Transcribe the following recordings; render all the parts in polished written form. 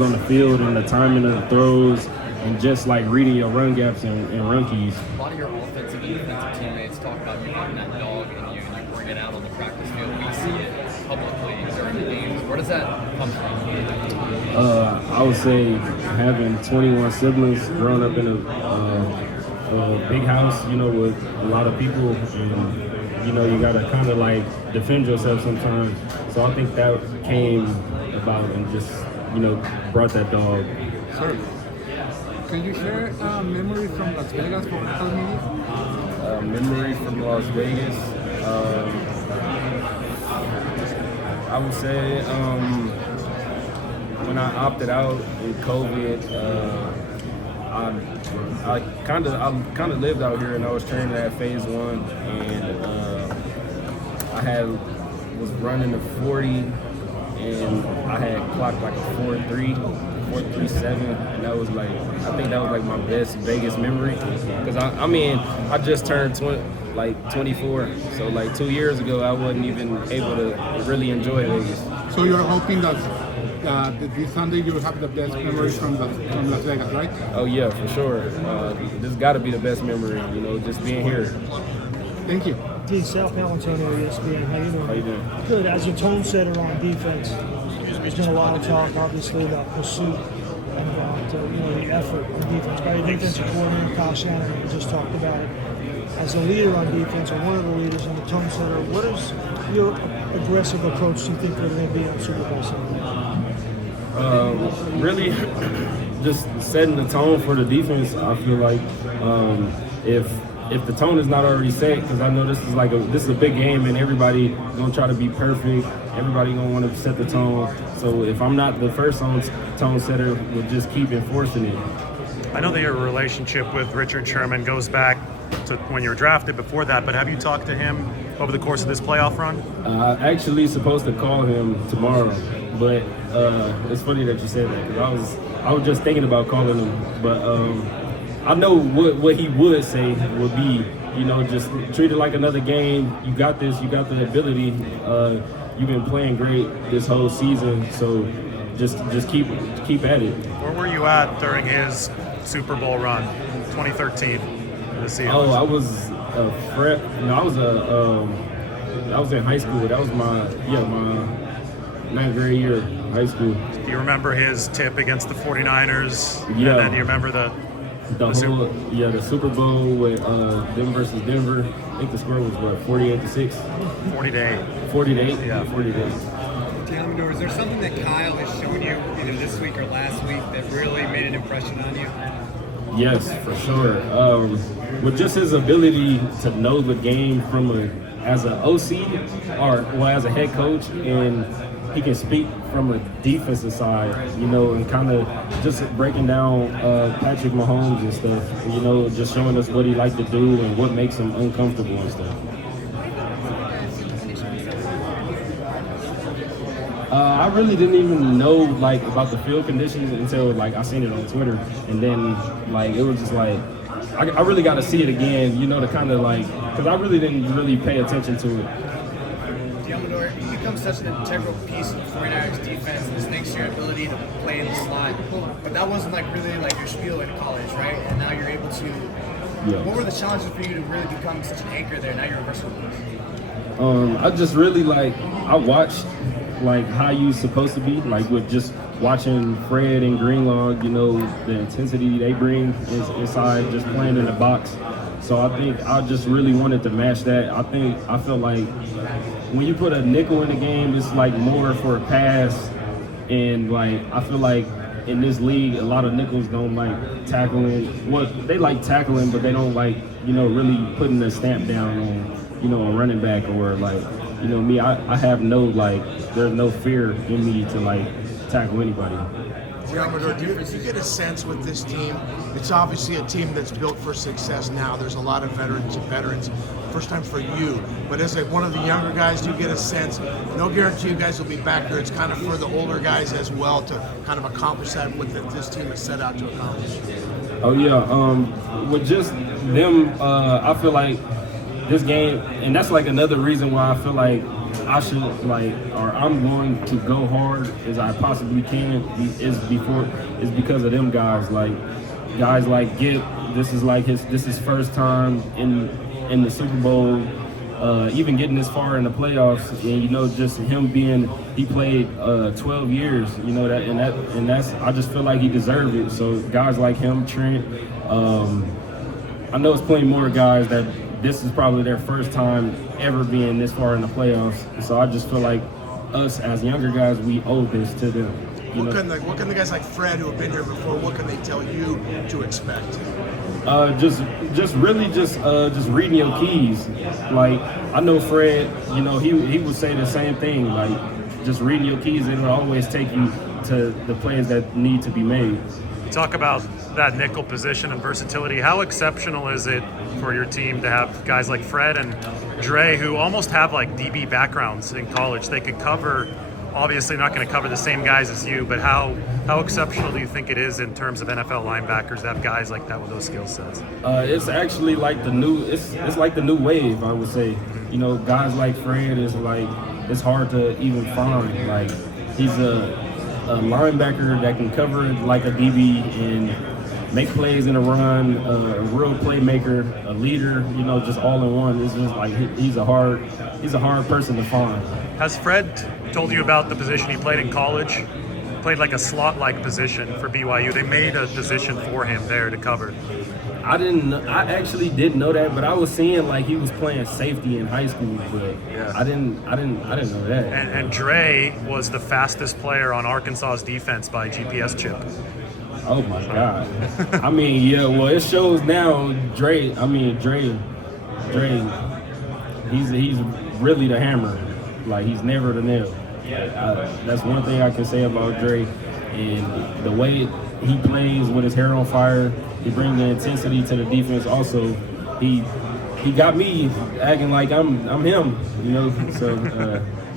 on the field and the timing of the throws and just like reading your run gaps and run keys. A lot of your offensive and defensive teammates talk about you having that dog in you and you bring it out on the practice field. We see it publicly during the games. Where does that come from? I would say having 21 siblings, growing up in a big house, with a lot of people, and you gotta kind of like defend yourself sometimes. So I think that came about and just brought that dog. Sure. Can you share a memory from Las Vegas for local media? Memory from Las Vegas. I would say when I opted out in COVID, I kind of lived out here, and I was training at Phase 1, and I was running a 40, and I had clocked like a 4.3, 4.37, and that was like, I think that was like my best Vegas memory, because I just turned 24, so like 2 years ago I wasn't even able to really enjoy Vegas. So you're hoping that this Sunday you'll have the best memories from Las Vegas, right? Oh yeah, for sure. This got to be the best memory, just being here. Thank you. Dean Sal Palantonio, ESPN. How you doing? How you doing? Good. As a tone setter on defense, there's been a lot of talk, obviously, about pursuit and about the effort on defense. But I think that's a coordinator, Kyle Shanahan, we just talked about it. As a leader on defense, or one of the leaders and the tone setter, what is your aggressive approach do you think they're going to be on Super Bowl Sunday? Really, just setting the tone for the defense. I feel like if the tone is not already set, because I know this is a big game and everybody gonna try to be perfect. Everybody gonna want to set the tone. So if I'm not the first tone setter, we'll just keep enforcing it. I know that your relationship with Richard Sherman goes back to when you were drafted before that, but have you talked to him over the course of this playoff run? Actually supposed to call him tomorrow, but it's funny that you said that, because I was just thinking about calling him, but I know what he would say would be, just treat it like another game. You got this, you got the ability. You've been playing great this whole season, so just keep at it. Where were you at during his Super Bowl run, 2013? Oh, I was a I was in high school. That was my ninth grade year of high school. Do you remember his tip against the 49ers? Yeah. And then do you remember the Super Bowl with them versus Denver. I think the score was 48-6. 40-8. 40-8. Yeah, 40-8. Deommodore, is there something that Kyle has shown you either this week or last week that really made an impression on you? Yes, for sure. With just his ability to know the game as an OC as a head coach, and he can speak from a defensive side, and kind of just breaking down Patrick Mahomes and stuff, just showing us what he likes to do and what makes him uncomfortable and stuff. I really didn't even know about the field conditions until I seen it on Twitter, and then it was just I really got to see it again, to kind of because I really didn't really pay attention to it. Deommodore, you become such an integral piece of the 49ers defense, and this thanks to your ability to play in the slot. But that wasn't really your spiel in college, right? And now you're able to. Yeah. What were the challenges for you to really become such an anchor there? Now you're a versatile piece. I just really I watched how you supposed to be, with just watching Fred and Greenlaw, the intensity they bring inside just playing in the box. So I think I just really wanted to match that. I feel like when you put a nickel in the game, it's more for a pass, and I feel like in this league, a lot of nickels don't like tackling. Well, they like tackling, but they don't really putting a stamp down on a running back or me. I have no there's no fear in me to tackle anybody. Deommodore, do you get a sense with this team? It's obviously a team that's built for success now. There's a lot of veterans. First time for you, but as one of the younger guys, do you get a sense? No guarantee you guys will be back there. It's kind of for the older guys as well to kind of accomplish that what this team has set out to accomplish. Oh yeah, with just them, I feel like this game, and that's another reason why I feel like I should or I'm going to go hard as I possibly can is because of them guys. Like guys like Gip, this is his first time in the Super Bowl. Even getting this far in the playoffs, and just him he played 12 years, and that's I just feel like he deserved it. So guys like him, Trent, I know it's plenty more guys that this is probably their first time ever being this far in the playoffs. So I just feel like us as younger guys, we owe this to them. What can the guys like Fred who have been here before? What can they tell you to expect? Just reading your keys. Like I know Fred, he would say the same thing. Like just reading your keys, it'll always take you to the plays that need to be made. Talk about that nickel position and versatility. How exceptional is it for your team to have guys like Fred and Dre who almost have like DB backgrounds in college? They could cover. Obviously not going to cover the same guys as you, but how exceptional do you think it is in terms of NFL linebackers to have guys like that with those skill sets? It's actually like it's like the new wave, I would say. Guys like Fred is like, it's hard to even find. Like he's a linebacker that can cover like a DB and make plays in a run, a real playmaker, a leader, just all in one. It's just like he's a hard person to find. Has Fred told you about the position he played in college? Played like a slot-like position for BYU. They made a position for him there to cover. I actually didn't know that, but I was seeing like he was playing safety in high school, but yeah. I didn't know that. And Dre was the fastest player on Arkansas's defense by GPS chip. Oh my God. I mean, yeah, well it shows now Dre, he's really the hammer. Like he's never the nail. That's one thing I can say about Dre, and the way he plays with his hair on fire, he brings the intensity to the defense. Also, he got me acting like I'm him, So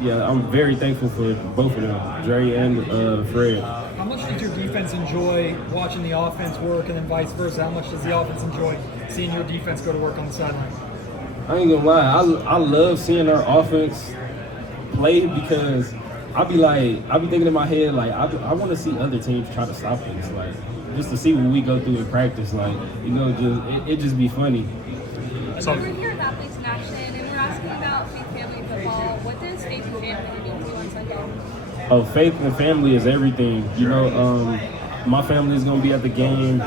yeah, I'm very thankful for both of them, Dre and Fred. How much did your defense enjoy watching the offense work, and then vice versa? How much does the offense enjoy seeing your defense go to work on the sideline? I ain't gonna lie, I love seeing our offense play because I be thinking in my head like I want to see other teams try to stop us, like just to see what we go through in practice, like it just be funny. So we're here at Athletes in Action, and we're asking about faith family football. What does faith and family mean to you on Sunday? Oh, faith and family is everything. My family is gonna be at the game.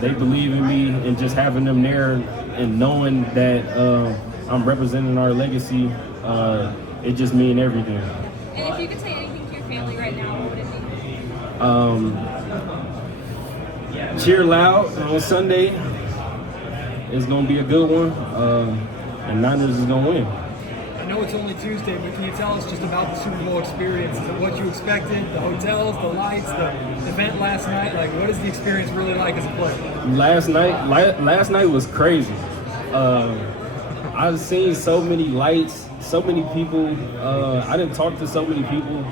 They believe in me, and just having them there and knowing that I'm representing our legacy. It just means everything. And if you could say anything to your family right now, what would it be? Cheer loud on Sunday. It's going to be a good one. And Niners is going to win. I know it's only Tuesday, but can you tell us just about the Super Bowl experience? Is it what you expected? The hotels, the lights, the event last night? Like, what is the experience really like as a player? Last night was crazy. I've seen so many lights, so many people. I didn't talk to so many people,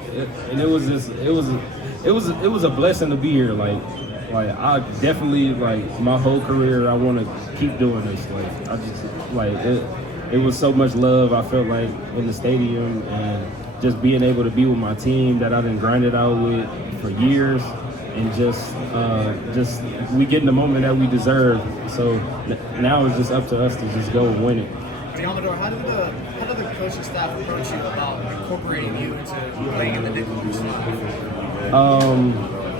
and it was a blessing to be here. Like I definitely, like, my whole career, I want to keep doing this. Like I just it was so much love I felt like in the stadium, and just being able to be with my team that I've been grinded out with for years, and just we getting the moment that we deserve. So now it's just up to us to just go and win it. Deommodore, how did the coaching staff approach you about incorporating you into playing in the nickel position?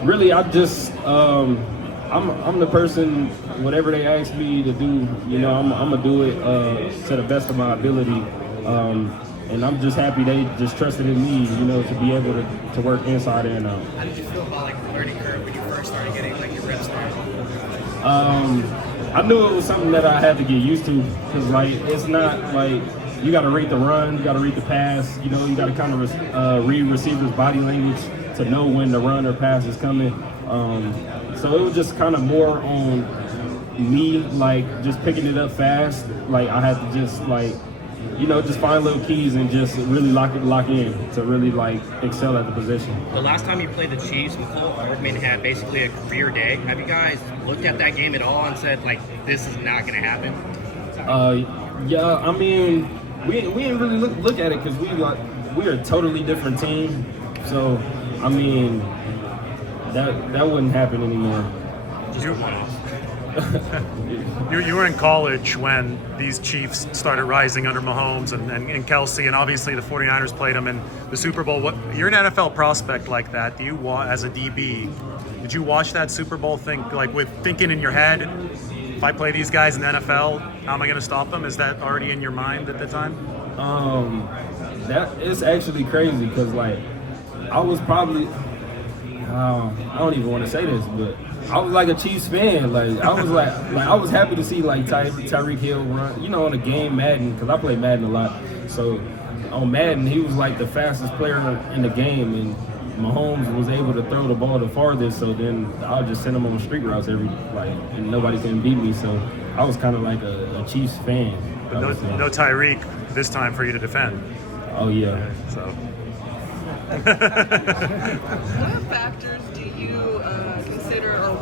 Really, I'm the person, whatever they ask me to do, I'm gonna do it to the best of my ability. And I'm just happy they just trusted in me, to be able to work inside and out. How did you feel about like the learning curve when you first started getting like your reps there? I knew it was something that I had to get used to, because it's not like you got to read the run, you got to read the pass, you got to kind of read receivers' body language to know when the run or pass is coming. So it was just kind of more on me, just picking it up fast. I had to just just find little keys and just really lock in to really excel at the position. The last time you played the Chiefs, Cole Hardman had basically a career day. Have you guys looked at that game at all and said this is not going to happen? Yeah, I mean, we didn't really look at it because we're a totally different team. So I mean, that wouldn't happen anymore. You were in college when these Chiefs started rising under Mahomes and Kelsey, and obviously the 49ers played them in the Super Bowl. You're an NFL prospect like that. Do you as a DB, did you watch that Super Bowl like with thinking in your head, if I play these guys in the NFL, how am I going to stop them? Is that already in your mind at the time? That is actually crazy because like I was probably I don't even want to say this, but I was like a Chiefs fan. Like I was like I was happy to see like Tyreek Hill run, you know, on a game Madden because I play Madden a lot. So on Madden, he was like the fastest player in the game, and Mahomes was able to throw the ball the farthest. So then I'll just send him on street routes and nobody can beat me. So I was kind of like a Chiefs fan. But no Tyreek this time for you to defend. Oh yeah. So. What factors do you consider or